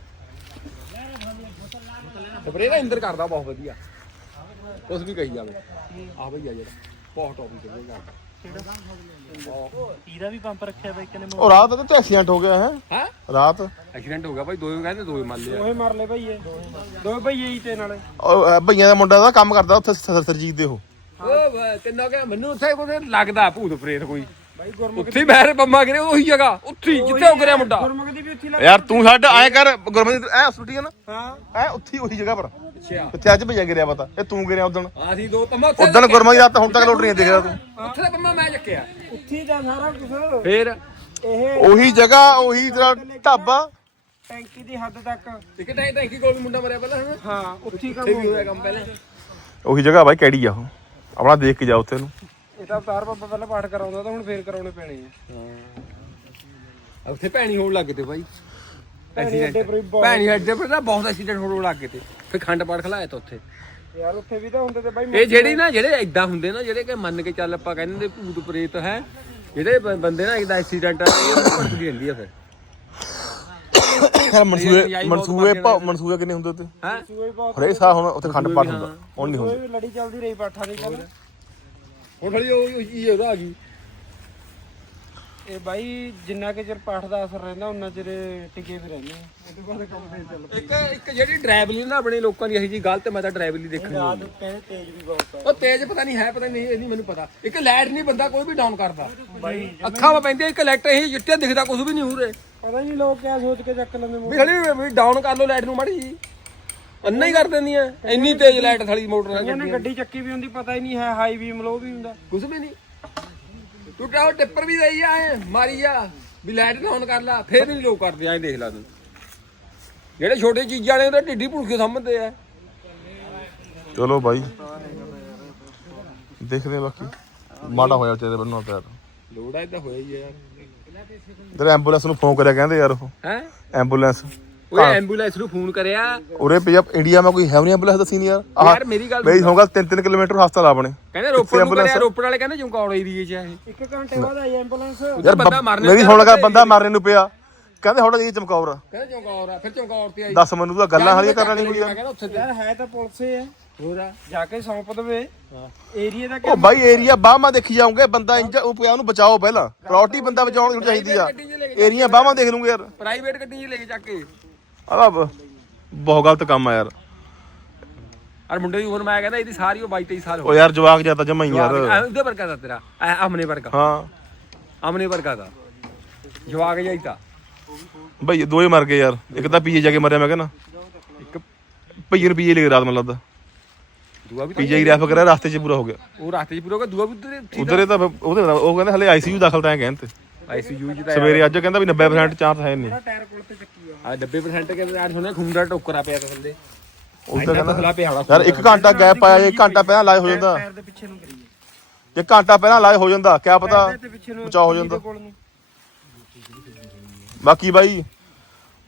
ਸਪਰੇ ਦਾ ਇੰਦਰ ਕਰਦਾ ਬਹੁਤ ਵਧੀਆ। ਉਸ ਵੀ ਕਹੀ ਜਾਵੇ। ਆ ਭਈਆ ਜਿਹੜਾ ਬਹੁਤ ਟੌਪ ਚੱਲੇਗਾ ਇਹਦਾ ਵੀ ਪੰਪ ਰੱਖਿਆ ਬਾਈ ਕਿਨੇ ਉਹ ਰਾਤ ਤੇ ਐਕਸੀਡੈਂਟ ਹੋ ਗਿਆ ਹੈ। ਹਾਂ? ਰਾਤ? ਐਕਸੀਡੈਂਟ ਹੋ ਗਿਆ ਭਾਈ ਦੋਵੇਂ ਕਹਿੰਦੇ ਦੋਵੇਂ ਮੰਨ ਲਿਆ। ਦੋਵੇਂ ਮਰ ਲਏ ਭਈਏ ਦੋ ਭਈਏ ਹੀ ਤੇ ਨਾਲੇ। ਉਹ ਭਈਆਂ ਦਾ ਮੁੰਡਾ ਦਾ ਕੰਮ ਕਰਦਾ ਉੱਥੇ ਸਰਜੀਤ ਦੇ ਉਹ। ਉਹ ਕਿੰਨਾ ਕਿ ਮੈਨੂੰ ਉੱਥੇ ਕੋਈ ਲੱਗਦਾ ਭੂਤ ਪ੍ਰੇਤ ਕੋਈ। ਬਾਈ ਗੁਰਮੁਖ ਉੱਥੇ ਬਹਿਰੇ ਬੰਮਾ ਕਰੇ ਉਹੀ ਜਗ੍ਹਾ ਉੱਥੇ ਹੀ, ਜਿੱਥੇ ਉਹ ਕਰਿਆ ਮੁੰਡਾ। ਗੁਰਮੁਖ ਦੀ ਵੀ ਉੱਥੇ ਲੱਗ ਯਾਰ ਤੂੰ ਛੱਡ ਐ ਕਰ ਗੁਰਮਤਿ ਐ ਸੁੱਟੀ ਨਾ। ਹਾਂ। ਐ ਉੱਥੀ ਉਹੀ ਜਗ੍ਹਾ ਪਰ। ਅੱਛਾ। ਉੱਥੇ ਅੱਜ ਭਈਆ ਗਿਰਿਆ ਪਤਾ। ਇਹ ਤੂੰ ਗਿਰਿਆ ਉਦੋਂ ਅਸੀਂ ਦੋ ਪੰਮਾ ਉੱਥੇ ਉਦੋਂ ਗੁਰਮਤਿ ਰਾਤ ਹੁਣ ਤੱਕ ਲੋਟ ਨਹੀਂ ਦੇਖਿਆ ਤੂੰ। ਉੱਥੇ ਦਾ ਪੰਮਾ ਮੈਂ ਚੱਕਿਆ। ਉੱਥੇ ਹੀ ਦਾ ਸਾਰਾ ਕੁਝ ਫੇਰ? ਇਹ ਉਹੀ ਜਗ੍ਹਾ ਉਹੀ ਤੇਰਾ ਢਾਬਾ। ਟੈਂਕੀ ਦੀ ਹੱਦ ਤੱਕ। ਇੱਕ ਟੈਂਕੀ ਟੈਂਕੀ ਕੋਲ ਵੀ ਮੁੰਡਾ ਮਰਿਆ ਪਹਿਲਾਂ ਹਨਾ? ਹਾਂ ਉੱਥੇ ਹੀ ਕੰਮ ਹੋਇਆ ਕੰਮ ਪਹਿਲਾਂ। ਉਹੀ ਜਗ੍ਹਾ ਬਾਈ ਕਿਹੜੀ ਆ ਉਹ? ਆਪਣਾ ਦੇਖ ਕੇ ਜਾ ਉੱਥੇ ਨੂੰ। ਇਹ ਤਾਂ ਅਵਤਾਰ ਬਾਬਾ ਪਹਿਲਾਂ ਪਾਠ ਕਰਾਉਂਦਾ ਤਾਂ ਹੁਣ ਫੇਰ ਕਰਾਉਣੇ ਪੈਣੇ ਆ। ਉੱਥੇ ਭੈਣੀ ਹੋਣ ਲੱਗ ਤੇ ਬਾਈ। ਭੈਣੀ ਅੱਡੇ ਪਰ ਵੀ ਬਹੁਤ ਭੈਣੀ ਅੱਡੇ ਪਰ ਨਾ ਬਹੁਤ ਐਕਸੀਡੈਂਟ ਹੋਣ ਲੱਗ ਗਏ ਤੇ ਫਿਰ ਖੰਡ ਪਾਠ ਖਲਾਇਆ ਤਾਂ ਉੱਥੇ ਯਾਰ ਉੱਥੇ ਵੀ ਤਾਂ ਹੁੰਦੇ ਤੇ ਬਾਈ ਇਹ ਜਿਹੜੀ ਨਾ ਜਿਹੜੇ ਐਦਾਂ ਹੁੰਦੇ ਨਾ ਜਿਹੜੇ ਕਿ ਮੰਨ ਕੇ ਚੱਲ ਆਪਾਂ ਕਹਿੰਦੇ ਨੇ ਭੂਤ ਪ੍ਰੇਤ ਹੈ ਜਿਹੜੇ ਬੰਦੇ ਨਾ ਇਹਦਾ ਐਕਸੀਡੈਂਟ ਆ ਇਹ ਭੜਕਦੀ ਰਹਿੰਦੀ ਆ ਫਿਰ ਯਾਰ ਮਨਸੂਏ ਮਨਸੂਏ ਭਾ- ਮਨਸੂਏ ਕਿੰਨੇ ਹੁੰਦੇ ਉੱਤੇ ਹੈ ਹਰੇ ਸਾਹ ਹੁਣ ਉੱਥੇ ਖੰਡ ਪਾਠ ਹੁੰਦਾ ਹੁਣ ਨਹੀਂ ਹੁੰਦਾ ਲੜੀ ਚੱਲਦੀ ਰਹੀ ਪਾਠਾਂ ਦੀ ਕੱਲ ਹੁਣ ਥੋੜੀ ਉਹ ਉਹਦਾ ਆ ਗਈ ਇਹ ਬਾਈ ਜਿੰਨਾ ਕਿ ਚਿਰ ਪਾਠ ਦਾ ਅਸਰ ਰਹਿੰਦਾ ਉਹਨਾਂ ਚਿਰ ਇਹ ਟਿਕੇ ਵੀ ਰਹਿੰਦੇ ਆ। ਇਹਦੇ ਬਾਅਦ ਕੰਮ ਫੇਰ ਚੱਲ ਇੱਕ ਇੱਕ ਜਿਹੜੀ ਡਰਾਈਵਲੀ ਨਾ ਆਪਣੇ ਲੋਕਾਂ ਦੀ ਇਹੀ ਜੀ ਗਲਤ ਮੈਂ ਤਾਂ ਡਰਾਈਵਲੀ ਦੇਖਣੀ ਨਹੀਂ। ਕਹਿੰਦੇ ਤੇਜ਼ ਵੀ ਬਹੁਤ ਆ। ਉਹ ਤੇਜ਼ ਪਤਾ ਨਹੀਂ ਹੈ ਪਤਾ ਨਹੀਂ ਇਹ ਨਹੀਂ ਮੈਨੂੰ ਪਤਾ। ਇੱਕ ਲਾਈਟ ਨਹੀਂ ਬੰਦਾ ਕੋਈ ਵੀ ਡਾਊਨ ਕਰਦਾ। ਅੱਖਾਂ 'ਵਾ ਪੈਂਦੀ ਇੱਕ ਲਾਈਟ ਇਹ ਜਿੱਤੇ ਦਿਖਦਾ ਕੁਝ ਵੀ ਨਹੀਂ ਉਰੇ। ਪਤਾ ਨਹੀਂ ਲੋਕ ਕਿਆ ਸੋਚ ਕੇ ਚੱਕ ਲੈਂਦੇ ਵੀ ਥਲੀ ਵੀ ਡਾਊਨ ਕਰ ਲਓ ਲਾਈਟ ਨੂੰ ਮਾੜੀ ਜੀ। ਅੰਨਾ ਹੀ ਕਰ ਦਿੰਦੀਆਂ ਇੰਨੀ ਤੇਜ਼ ਲਾਈਟ ਥਲੀ ਮੋਟਰ ਨਾਲ ਗੱਡੀ ਚੱਕੀ ਵੀ ਹੁੰਦੀ ਪਤਾ ਹੀ ਨਹੀਂ ਹੈ ਹਾਈ ਵੀ ਮਲੋ ਵੀ ਹੁੰਦਾ ਕੁਝ ਵੀ ਨਹੀਂ। ਤੂੰ ਟਾਓ ਟਿੱਪਰ ਵੀ ਦਈ ਆ ਮਾਰੀ ਜਾ ਵੀ ਲਾਈਟ ਨਾ ਔਨ ਕਰ ਲਾ ਫੇਰ ਵੀ ਲੋਕ ਕਰਦੇ ਐਂ ਦੇਖ ਲਾ ਤੂੰ। ਜਿਹੜੇ ਛੋਟੇ ਚੀਜ਼ਾਂ ਨੇ ਉਹਦੇ ਢਿੱਡੀ ਭੁਲਕੇ ਸਮਝਦੇ ਆ। ਚਲੋ ਬਾਈ। ਦੇਖਦੇ ਆ ਬਾਕੀ। ਮਾੜਾ ਹੋਇਆ ਤੇਰੇ ਬੰਨੋਂ ਪਿਆਰ ਲੋੜਾ ਇਦਾਂ ਹੋਇਆ ਹੀ ਆ। ਯਾਰ ਤੇਰੇ ਐਂਬੂਲੈਂਸ ਨੂੰ ਫੋਨ ਕਰਿਆ ਕਹਿੰਦੇ ਯਾਰ ਉਹ। ਹੈ? ਐਂਬੂਲੈਂਸ ਉਹ ਐਂਬੂਲੈਂਸ ਨੂੰ ਫੋਨ ਕਰਿਆ। ਉਰੇ ਪੰਜਾਬ ਇੰਡੀਆ ਮਾ ਕੋਈ ਹੈ ਨਹੀਂ ਐਂਬੂਲੈਂਸ ਦੱਸੀ ਨਹੀਂ ਯਾਰ। ਆਹ ਯਾਰ ਮੇਰੀ ਗੱਲ ਮੇਰੀ ਹੋਗਾ 3-3 ਕਿਲੋਮੀਟਰ ਹਸਪਤਾਲ ਆਪਣੇ। ਕਹਿੰਦੇ ਰੋਪੜ ਨੂੰ ਕਰਿਆ ਰੋਪੜ ਵਾਲੇ ਕਹਿੰਦੇ ਚਮਕੌੜ ਏਰੀਏ 'ਚ ਆ ਇਹ। ਇੱਕ ਘੰਟੇ ਬਾਅਦ ਆਈ ਐਂਬੂਲੈਂਸ। ਯਾਰ ਬੰਦਾ ਮਰਨੇ ਮੇਰੀ ਹੁਣ ਲਗਾ ਬੰਦਾ ਮਾਰਨੇ ਨੂੰ ਪਿਆ। ਕਹਿੰਦੇ ਹੁਣ ਜੀ ਚਮਕੌਰ ਆ। ਕਹਿੰਦੇ ਚਮਕੌੜ ਆ ਫਿਰ ਚਮਕੌੜ ਤੇ ਆਈ। ਦੱਸ ਮੈਨੂੰ ਤਾਂ ਗੱਲਾਂ ਹਾਲੀਆਂ ਕਰਨ ਵਾਲੀ ਕੋਈ ਮੈਂ ਯਾਰ ਕਹਿੰਦਾ ਉੱਥੇ ਯਾਰ ਹੈ ਤਾਂ ਪੁਲਿਸ ਹੀ ਹੈ ਹੋਰ ਜਾ ਕੇ ਸੌਂਪ ਦਵੇ। ਏਰੀਆ ਦਾ ਉਹ ਬਾਈ ਏਰੀਆ ਬਾਹਾਂ ਦੇਖੀ ਜਾਉਂਗੇ ਬੰਦਾ ਇੰਜ ਉਹ ਪਿਆ ਉਹਨੂੰ ਬਚਾਓ ਪਹਿਲਾਂ। ਪ੍ਰਾਇੋਰਟੀ ਬੰਦਾ ਬਚਾਉਣ ਨੂੰ ਚਾਹੀਦੀ ਆ। ਏਰੀਆ ਬਾਹਾਂ ਦੇਖ ਲੂੰਗੇ ਯਾਰ। ਪ੍ਰਾਈਵੇਟ ਗੱਡੀ 'ਚ ਲੈ ਕੇ ਚੱਕ ਕੇ। ਆਹ ਬਹੁਤ ਗਲਤ ਕੰਮ ਆ ਯਾਰ। ਔਰ ਮੁੰਡੇ ਦੀ ਉਮਰ ਮੈਂ ਕਹਿੰਦਾ ਇਹਦੀ ਸਾਰੀ ਉਹ 22 23 ਸਾਲ ਹੋ ਯਾਰ ਜਵਾਕ ਜਾਂ ਤਾਂ ਜਮਾ ਹੀ ਯਾਰ। ਐ ਉਹਦੇ ਵਰਗਾ ਦਾ ਤੇਰਾ। ਐ ਆਮਨੇ ਵਰਗਾ। ਹਾਂ। ਆਮਨੇ ਵਰਗਾ ਦਾ। ਜਵਾਕ ਜਾਈ ਤਾਂ। ਬਈ ਦੋਏ ਮਰ ਗਏ ਯਾਰ। ਇੱਕ ਤਾਂ ਪੀਏ ਜਾ ਕੇ ਮਰਿਆ ਮੈਂ ਕਹਿੰਦਾ। ਇੱਕ ਭਈਏ ਨੂੰ ਪੀਏ ਲੈ ਰਾਤ ਮੈਨੂੰ ਲੱਗਦਾ। ਦੂਆ ਵੀ ਪੀਜੇ ਹੀ ਰੈਫ ਕਰਿਆ ਰਸਤੇ 'ਚ ਪੂਰਾ ਹੋ ਗਿਆ। ਉਹ ਰਸਤੇ 'ਚ ਪੂਰਾ ਹੋ ਗਿਆ ਦੂਆ ਵੀ ਉੱਧਰ ਉਧਰ ਤਾਂ ਫਿਰ ਉਹਦੇ ਨਾਲ- ਉਹ ਕਹਿੰਦੇ ਹਲੇ ਆਈਸੀਯੂ ਦਾਖਲ ਤਾਂ ਕਹਿੰਦੇ। ਆਈਸੀਯੂ 'ਚ ਤਾਂ ਸਵੇਰੇ ਅੱਜ ਕਹਿੰਦਾ ਵੀ 90% ਚਾਂਸ ਹੈ ਨਹੀਂ। ਟਾਇਰ ਕੋਲ ਤੇ ਚੱਕੀ ਆ। ਆ 90% ਕਹਿੰਦੇ ਯਾਰ ਸੁਣਿਆ ਖੂਨ ਦਾ ਟੋਕਰਾ ਪਿਆ ਤਾਂ ਥੱਲੇ। ਉਹ ਤਾਂ ਇੰਨਾ ਕਹਿੰਦਾ ਪਿਆ ਹੋਣਾ ਯਾਰ ਇੱਕ ਘੰਟਾ ਗੈਪ ਪਾਇਆ ਇੱਕ ਘੰਟਾ ਪਹਿਲਾਂ ਲਾਏ ਹੋ ਜਾਂਦਾ। ਟਾਇਰ ਦੇ ਪਿੱਛੇ ਨੂੰ ਕਰੀਏ। ਜੇ ਘੰਟਾ ਪਹਿਲਾਂ ਲਾਏ ਹੋ ਜਾਂਦਾ ਕਿਆ ਪਤਾ ਬਚਾਅ ਹੋ ਜਾਂਦਾ। ਬਾਕੀ ਬਾਈ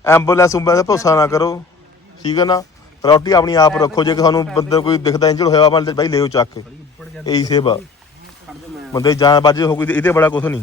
ਐਂਬੂਲੈਂਸ ਉਂਬੈਂਸ ਦਾ ਭਰੋਸਾ ਨਾ ਕਰੋ ਠੀਕ ਹੈ ਨਾ? ਪ੍ਰਾਇੋਰਟੀ ਆਪਣੀ ਆਪ ਰੱਖੋ ਜੇ ਤੁਹਾਨੂੰ ਬੰਦੇ ਕੋਈ ਦਿਖਦਾ ਇੰਜਰ ਹੋਇਆ ਵਾ ਬਾਈ ਲਿਓ ਚੱਕ। ਕੇ ਇਹੀ ਸੇਵਾ। ਬੰਦੇ ਜਾਨ ਬਾਜੀ ਹੋ ਕੋਈ ਇਹਦੇ ਬੜਾ ਕੁਝ ਨਹੀਂ।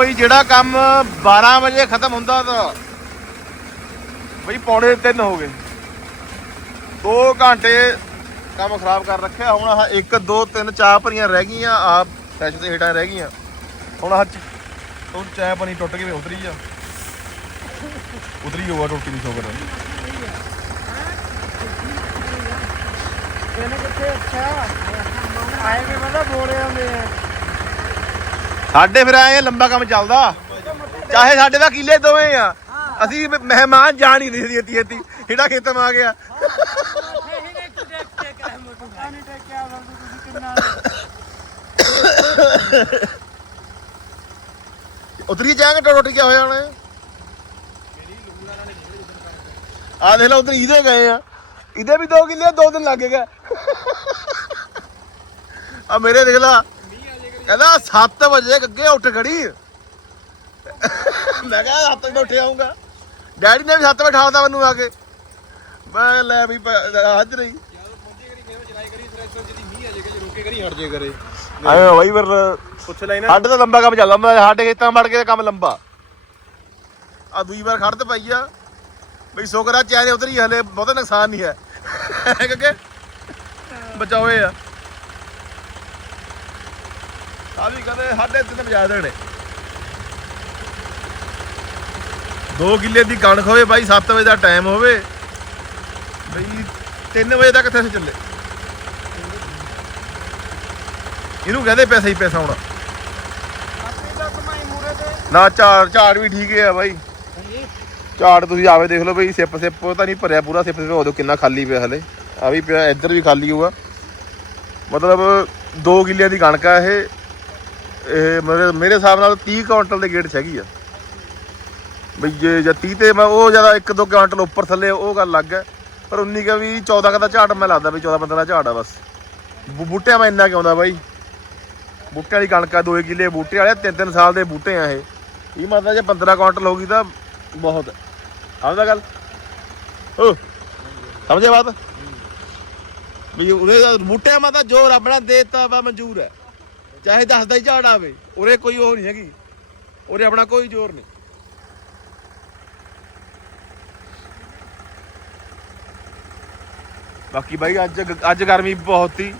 ਬਈ ਜਿਹੜਾ ਕੰਮ 12 ਵਜੇ ਖਤਮ ਹੁੰਦਾ ਤਾਂ ਬਈ ਪੌਣੇ 3 ਹੋ ਗਏ। 2 ਘੰਟੇ ਕੰਮ ਖਰਾਬ ਕਰ ਰੱਖਿਆ। ਹੁਣ ਆਹ 1 2 3 ਚਾਹ ਭਰੀਆਂ ਰਹਿ ਗਈਆਂ ਆ ਟੈਸ਼ ਤੇ ਹੇਠਾਂ ਰਹਿ ਗਈਆਂ। ਹੁਣ ਆਹ ਚ- ਚਾਹ ਪਾਣੀ ਟੁੱਟ ਕੇ ਵੀ ਉਤਰੀ ਆ। ਉਤਰੀ ਹੋਆ ਟੁੱਟੀ ਨਹੀਂ ਸੋਕਰ ਇਹਨੇ ਕਿੱਥੇ ਅੱਛਾ। ਆਏ ਵੇ ਮਤਲਬ ਬੋਲੇ ਆਉਂਦੇ ਆ ਸਾਡੇ ਫਿਰ ਆਏ ਲੰਬਾ ਕੰਮ ਚੱਲਦਾ। ਚਾਹੇ ਸਾਡੇ ਦਾ ਕਿਲੇ ਦੋਵੇਂ ਆ। ਅਸੀਂ ਮਹਿਮਾਨ ਜਾ ਨਹੀਂ ਸੀ ਇੱਤੀ ਇੱਤੀ ਜਿਹੜਾ ਖੇਤਮ ਆ ਗਿਆ? ਉਤਰੀ ਜਾਏਗਾ ਟੋ ਟੁੱਟ ਹੋਇਆ ਹੋਣਾ? ਆ ਦੇਖ ਲਾ, ਉਧਰ ਇਹਦੇ ਗਏ ਆ। ਇਹਦੇ ਵੀ ਦੋ ਕਿੱਲੇ ਦੋ ਦਿਨ ਲੱਗੇਗਾ ਆ ਮੇਰੇ ਦੇਖ ਲਾ ਕਹਿੰਦਾ 7 ਵਜੇ ਅੱਗੇ ਉੱਠ ਖੜੀ। ਮੈਂ ਕਿਹਾ 7 ਵਜੇ ਉੱਠ ਆਉਂਗਾ ਡੈਡੀ ਨੇ ਵੀ 7 ਵਜੇ ਠਾਲਦਾ ਮੈਨੂੰ ਆ ਕੇ। ਮੈਂ ਲੈ ਵੀ ਅੱਜ ਨਹੀਂ। ਆਏ ਬਾਈ ਫਿਰ ਪੁੱਛ ਲੈ ਨਾ ਸਾਡੇ ਤਾਂ ਲੰਬਾ ਕੰਮ ਚੱਲਦਾ ਹੁੰਦਾ ਸਾਡੇ ਖੇਤਾਂ ਵੜ ਕੇ ਕੰਮ ਲੰਬਾ। ਆ ਦੂਜੀ ਵਾਰ ਖੜਤ ਪਈ ਆ। ਬਈ ਸ਼ੁਕਰ ਆ ਉਧਰ ਹੀ ਹਲੇ ਬਹੁਤਾ ਨੁਕਸਾਨ ਨਹੀਂ ਹੈ। ਕਿਉਂਕਿ ਬਚਾਓਏ ਆ। ਆ ਵੀ ਕਦੇ ਸਾਡੇ ਤਿੰਨ ਵਜਾ ਦੇਣੇ 2 ਕਿੱਲੇ ਦੀ ਕਣਕ ਹੋਵੇ ਬਾਈ 7 ਵਜੇ ਦਾ ਟਾਈਮ ਹੋਵੇ। ਬਈ 3 ਵਜੇ ਤੱਕ ਇੱਥੇ ਚੱਲੇ। ਇਹਨੂੰ ਕਹਦੇ ਪੈਸਾ ਹੀ ਪੈਸਾ ਆਉਣਾ ਨਾ ਝਾੜ ਝਾੜ ਵੀ ਠੀਕ ਹੈ ਬਾਈ। ਝਾੜ ਤੁਸੀਂ ਆਵੇ ਦੇਖ ਲਓ ਬਈ, ਸਿਪ ਸਿਪ ਤਾਂ ਨਹੀਂ ਭਰਿਆ ਪੂਰਾ, ਸਿਪ ਸਿਪ ਉਹਦੇ ਕਿੰਨਾ ਖਾਲੀ ਪਿਆ ਹਲੇ। ਆ ਵੀ ਪਿਆ, ਇੱਧਰ ਵੀ ਖਾਲੀ ਹੋਊਗਾ। ਮਤਲਬ 2 ਕਿੱਲਿਆਂ ਦੀ ਕਣਕ ਆ ਇਹ। ਇਹ ਮੇਰੇ ਮੇਰੇ ਹਿਸਾਬ ਨਾਲ 30 ਕੁਇੰਟਲ ਦੇ ਗੇਟ 'ਚ ਹੈਗੀ ਆ। ਬਈ ਜੇ ਜਾਂ 30 ਤੇ ਮੈਂ ਉਹ ਜ਼ਿਆਦਾ 1-2 ਕੁਇੰਟਲ ਉੱਪਰ ਥੱਲੇ ਉਹ ਗੱਲ ਲੱਗ ਹੈ। ਪਰ 19 ਕਾ ਵੀ 14 ਕਾ ਦਾ ਝਾੜ ਮੈਂ ਲੱਗਦਾ ਵੀ 14 15 ਦਾ ਝਾੜ ਆ ਬਸ। ਬੂਟਿਆਂ ਮੈਂ ਇੰਨਾ ਕਿ ਆਉਂਦਾ ਬਾਈ? ਬੂਟੇ ਵਾਲੀ ਕਣਕ ਆ 2 ਕਿੱਲੇ ਬੂਟੇ ਵਾਲੇ 3-3 ਸਾਲ ਦੇ ਬੂਟੇ ਆ ਇਹ। ਇਹ ਮਤਲਬ ਜੇ 15 ਕੁਇੰਟਲ ਹੋ ਗਈ ਤਾਂ ਬਹੁਤ ਹੈ। ਸਮਝਦਾ ਗੱਲ। ਓ ਸਮਝਿਆ ਬਾਤ? ਵੀ ਉਹਦੇ ਦਾ ਬੂਟਿਆਂ ਮਾ ਤਾਂ ਜੋ ਰੱਬ ਨੇ ਦੇਤਾ ਵਾ ਮਨਜ਼ੂਰ ਹੈ। ਚਾਹੇ 10 ਦਾ ਹੀ ਝਾੜ ਆਵੇ ਉਰੇ ਕੋਈ ਉਹ ਨਹੀਂ ਹੈਗੀ। ਉਰੇ ਆਪਣਾ ਕੋਈ ਜ਼ੋਰ ਨਹੀਂ। ਬਾਕੀ ਬਾਈ ਅੱਜ ਅੱਜ ਗਰਮੀ ਬਹੁਤ ਹੀ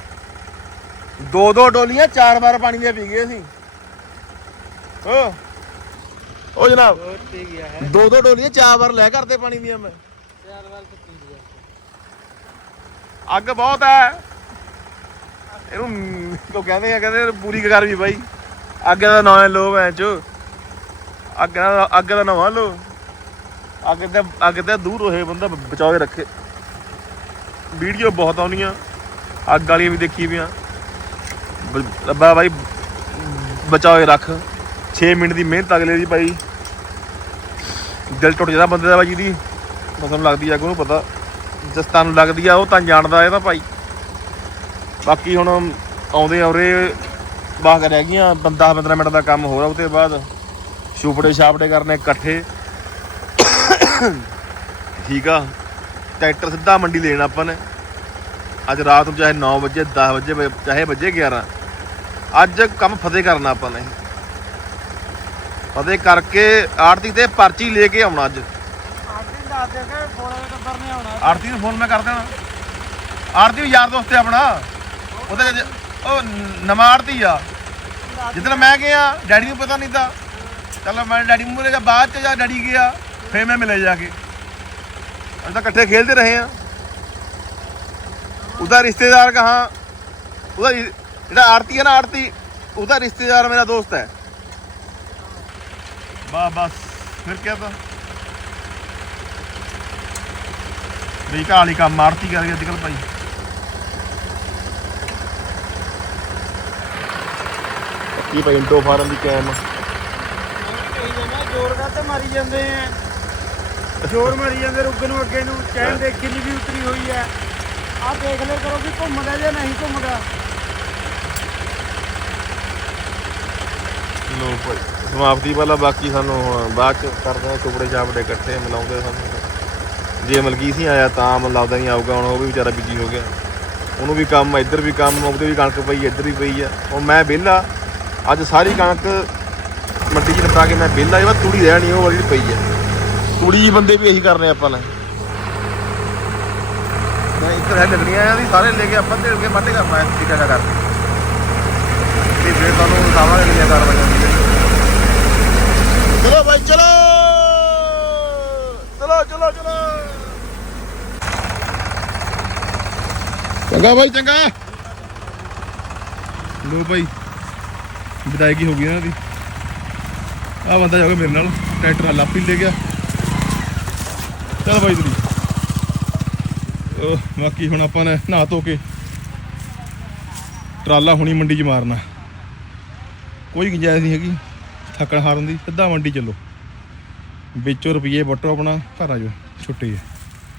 ਦੋ ਦੋ ਡੋਲੀਆਂ ਚਾਰ ਵਾਰ ਪਾਣੀ ਦੀਆਂ ਪੀ ਗਏ ਸੀ ਓ ਓ ਜਨਾਬ ਤੇ ਗਿਆ ਹੈ ਦੋ ਦੋ ਡੋਲੀਆਂ ਚਾਰ ਵਾਰ ਲੈ ਕਰਦੇ ਪਾਣੀ ਦੀਆਂ ਮੈਂ। ਚਾਰ ਵਾਰ ਤੇ ਪੀ ਅੱਗ ਬਹੁਤ ਹੈ। ਇਹਨੂੰ ਕੋ ਕਹਿੰਦੇ ਆ, ਕਹਿੰਦੇ ਪੂਰੀ ਕਰ ਵੀ ਬਾਈ। ਅੱਗ ਦਾ ਨਾਂ ਹੈ ਲੋ ਐ ਚ ਅੱਗ ਦਾ ਅੱਗ ਦਾ ਨਾਂ ਲੋ। ਅੱਗ ਤੇ ਅੱਗ ਤੇ ਦੂਰ ਹੋਏ ਬੰਦਾ ਬਚਾਓ ਕੇ ਰੱਖੇ। ਵੀਡੀਓ ਬਹੁਤ ਆਉਣੀਆਂ ਅੱਗ ਵਾਲੀਆਂ ਵੀ ਦੇਖੀ ਵੀਆਂ ਰੱਬਾ ਬਾਈ ਬਚਾਓ ਰੱਖ। 6 ਮਿੰਟ ਦੀ ਮਿਹਨਤ ਅਗਲੇ ਦੀ ਭਾਈ ਦਿਲ ਟੁੱਟ ਜਾਂਦਾ ਬੰਦੇ ਦਾ ਬਾਈ ਜਿਹਦੀ। ਮਸਮ ਲੱਗਦੀ ਆ ਉਹਨੂੰ ਪਤਾ। ਜਿਸ ਤੁਹਾਨੂੰ ਲੱਗਦੀ ਆ, ਉਹ ਤਾਂ ਜਾਣਦਾ ਇਹ ਤਾਂ ਭਾਈ। ਬਾਕੀ ਹੁਣ ਆਉਂਦੇ ਔਰੇ ਬਾਹ ਰਹਿ ਗਈਆਂ 10 15 ਮਿੰਟ ਦਾ ਕੰਮ ਹੋਰ ਆ ਉਹਦੇ ਬਾਅਦ ਛੁਪੜੇ ਛਾਪੜੇ ਕਰਨੇ ਇਕੱਠੇ। ਠੀਕ ਆ ਟਰੈਕਟਰ ਸਿੱਧਾ ਮੰਡੀ ਲੈਣਾ ਆਪਾਂ ਨੇ। ਅੱਜ ਰਾਤ ਨੂੰ ਚਾਹੇ 9 ਵਜੇ 10 ਵਜੇ ਚਾਹੇ ਵਜੇ 11 ਅੱਜ ਕੰਮ ਫਤਿਹ ਕਰਨਾ ਆਪਾਂ ਨੇ। ਫਤਿਹ ਕਰਕੇ ਆੜਤੀ ਤੇ ਪਰਚੀ ਲੈ ਕੇ ਆਉਣਾ ਅੱਜ। ਆਰਤੀ ਦੱਸ ਦੇ ਕਿ ਫੋਨ ਨੰਬਰ ਨੇ ਆਉਣਾ। ਆਰਤੀ ਨੂੰ ਫੋਨ ਮੈਂ ਕਰ ਦੇਣਾ ਆਰਤੀ ਵੀ ਯਾਰ ਦੋਸਤ ਹੈ ਆਪਣਾ। ਉਹਦੇ ਚ- ਉਹ ਨ- ਆ। ਜਿੱਦਣ ਮੈਂ ਗਿਆ, ਡੈਡੀ ਨੂੰ ਪਤਾ ਨਹੀਂ ਤਾਂ ਚੱਲ ਮੈਂ ਡੈਡੀ ਮੂਰੇ ਜਾਂ ਬਾਅਦ ਚ ਜਾ ਡੈਡੀ ਗਿਆ, ਫੇਰ ਮੈਂ ਮਿਲੇ ਜਾ ਕੇ। ਅਸੀਂ ਤਾਂ ਇਕੱਠੇ ਖੇਲਦੇ ਰਹੇ ਆ ਉਹਦਾ ਰਿਸ਼ਤੇਦਾਰ ਕਹਾ, ਉਹਦਾ ਜਿਹੜਾ ਆਰਤੀ ਹੈ ਨਾ ਆਰਤੀ ਉਹਦਾ ਰਿਸ਼ਤੇਦਾਰ ਮੇਰਾ ਦੋਸਤ ਹੈ। ਬਾ, ਬਸ, ਫਿਰ ਕਿਆ ਤਾਂ। ਵੀ ਕਾਲੀ ਕੰਮ ਆਰਤੀ ਕਰ ਗਈ ਅੱਜ ਭਾਈ। ਕੀ ਭਾਈ ਇੰਟੋ ਫਾਰਮ ਦੀ ਕੈਮ? ਜ਼ੋਰ ਕਰਦੇ ਮਾਰੀ ਜਾਂਦੇ ਆ। ਜ਼ੋਰ ਮਾਰੀ ਜਾਂਦੇ ਰੁੱਗ ਨੂੰ ਅੱਗੇ ਨੂੰ। ਚੈਨ ਦੇਖੀ ਨਹੀਂ ਵੀ ਉਤਰੀ ਹੋਈ ਹੈ। ਆਹ ਦੇਖ ਲੈ ਕਰੋ ਵੀ ਘੁੰਮਦਾ ਜਾਂ ਨਹੀਂ ਘੁੰਮਦਾ। ਲੋ ਭਾਈ ਸਮਾਪਤੀ ਵਾਲਾ ਬਾਕੀ ਸਾਨੂੰ ਹੁਣ ਬਾਅਦ ਚ ਕਰਦੇ ਆ ਟੁਕੜੇ ਚਾਪੜੇ ਇਕੱਠੇ ਮਿਲਾਉਂਦੇ ਸਾਨੂੰ। ਜੇ ਮਲਕੀ ਸੀ ਆਇਆ ਤਾਂ ਮਨ ਲੱਗਦਾ ਨਹੀਂ ਆਊਗਾ ਹੁਣ ਉਹ ਵੀ ਵਿਚਾਰਾ ਬਿਜ਼ੀ ਹੋ ਗਿਆ। ਉਹਨੂੰ ਵੀ ਕੰਮ ਇੱਧਰ ਵੀ ਕੰਮ ਉਹਦੇ ਵੀ ਕਣਕ ਪਈ ਇੱਧਰ ਵੀ ਪਈ ਆ। ਉਹ ਮੈਂ ਵਿਹਲਾ ਅੱਜ ਸਾਰੀ ਕਣਕ ਮੰਡੀ 'ਚ ਨਿਪਟਾ ਕੇ ਮੈਂ ਵਿਹਲਾ ਇਹ ਵਾ ਤੂੜੀ ਰਹਿਣੀ ਉਹ ਵਾਲੀ ਜਿਹੜੀ ਪਈ ਆ। ਤੂੜੀ ਜੀ ਬੰਦੇ ਵੀ ਇਹੀ ਕਰਨੇ ਆਪਾਂ ਨੇ। ਮੈਂ ਇੱਧਰ ਹੈ ਲੱਗਣੀਆਂ ਆ ਵੀ ਸਾਰੇ ਲੈ ਕੇ ਆਪਾਂ ਢੇੜ ਕੇ ਵੱਢ ਕਰਨਾ ਹੈ ਟੀਕਾ ਜਾ ਕਰਕੇ ਤੇ ਫਿਰ ਤੁਹਾਨੂੰ ਦਿਖਾਵਾਂਗੇ ਕਿੰਨੀਆਂ ਕਾਰਵਾਈਆਂ ਹੁੰਦੀਆਂ ਚਲੋ ਭਾਈ ਚਲੋ। ਚਲੋ ਚਲੋ ਚਲੋ। ਚੰਗਾ ਭਾਈ ਚੰਗਾ। ਲੋ ਭਾਈ ਵਿਦਾਇਗੀ ਹੋ ਗਈ ਇਹਨਾਂ ਦੀ। ਆ ਬੰਦਾ ਜਾ ਕੇ ਮੇਰੇ ਨਾਲ ਟਰੈਕਟਰ ਹੱਲਾ ਪੀ ਲੈ ਗਿਆ। ਚਲ ਭਾਈ ਤੁਸੀਂ ਉਹ ਬਾਕੀ ਹੁਣ ਆਪਾਂ ਨੇ ਨਹਾ ਧੋ ਕੇ ਟਰਾਲਾ ਹੁਣੀ ਮੰਡੀ 'ਚ ਮਾਰਨਾ। ਕੋਈ ਗੁੰਜਾਇਸ਼ ਨਹੀਂ ਹੈਗੀ। ਥੱਕਣ ਹਾਰਨ ਦੀ, ਸਿੱਧਾ ਮੰਡੀ ਚੱਲੋ। ਵਿੱਚੋਂ ਰੁਪਏ ਵੱਟੋ ਆਪਣਾ ਘਰ ਆ ਜਾਓ ਛੁੱਟੀ ਹੈ